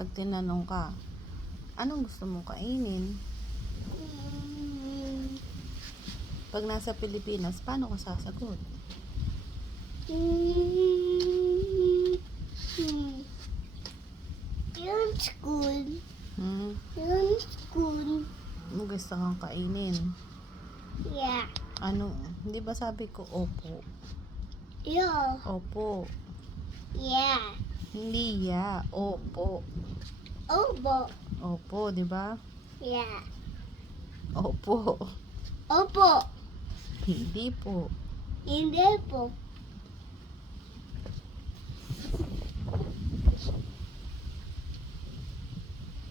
pag tinanong ka, anong gusto mong kainin? Pag nasa Pilipinas, paano ka sasagot? Yung school. Hmm? Yung school. Ano gusto kang kainin? Yeah. Ano? Hindi ba sabi ko opo? Yeah. Opo. Yeah. Hindi ya. Opo. Opo. Opo, di ba? Yeah. Opo. Opo. Hindi po. Hindi po.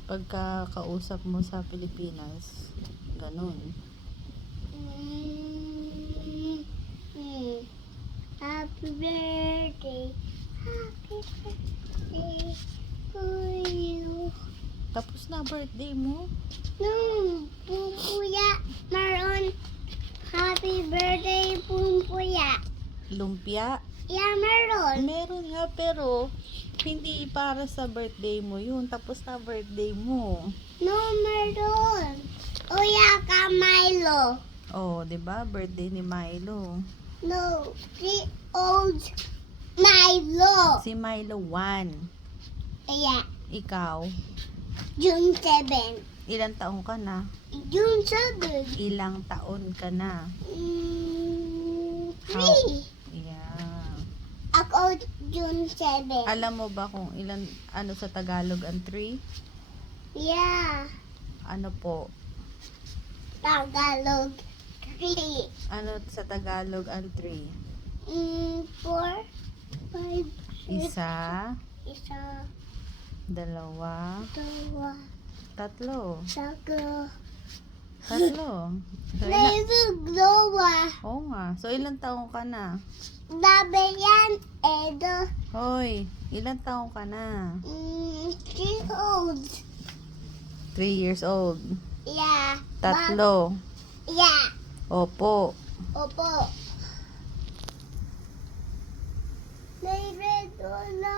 Pagka kausap mo sa Pilipinas, ganun. Happy birthday. Happy birthday to you. Tapos na birthday mo? No, Pumpuya. Meron. Happy birthday, Pumpuya. Lumpia? Yeah, meron. Meron nga, pero hindi para sa birthday mo yun. Tapos na birthday mo. No, meron. Uya ka, Milo. Oh, 'di ba? Birthday ni Milo. No, the old Milo. Si Milo 1. Yeah, Ikaw, June 7. ilang taon ka na? June 7. Ilang taon ka na? 3. Yeah. Ako, June 7. Alam mo ba kung ilan, ano sa Tagalog ang 3? Yeah, Ano po? Tagalog 3. Ano sa Tagalog ang 3? 4, 5, 6, Isa, isa, dalawa, dalawa, tatlo. tatlo. Tatlo. So, Dalawa. Oo nga. So, ilang taon ka na? Dabe yan, Edo. Hoy, ilang taon ka na? 3 old. 3 years old. Yeah. Tatlo. Yeah. Opo. Opo. May red na.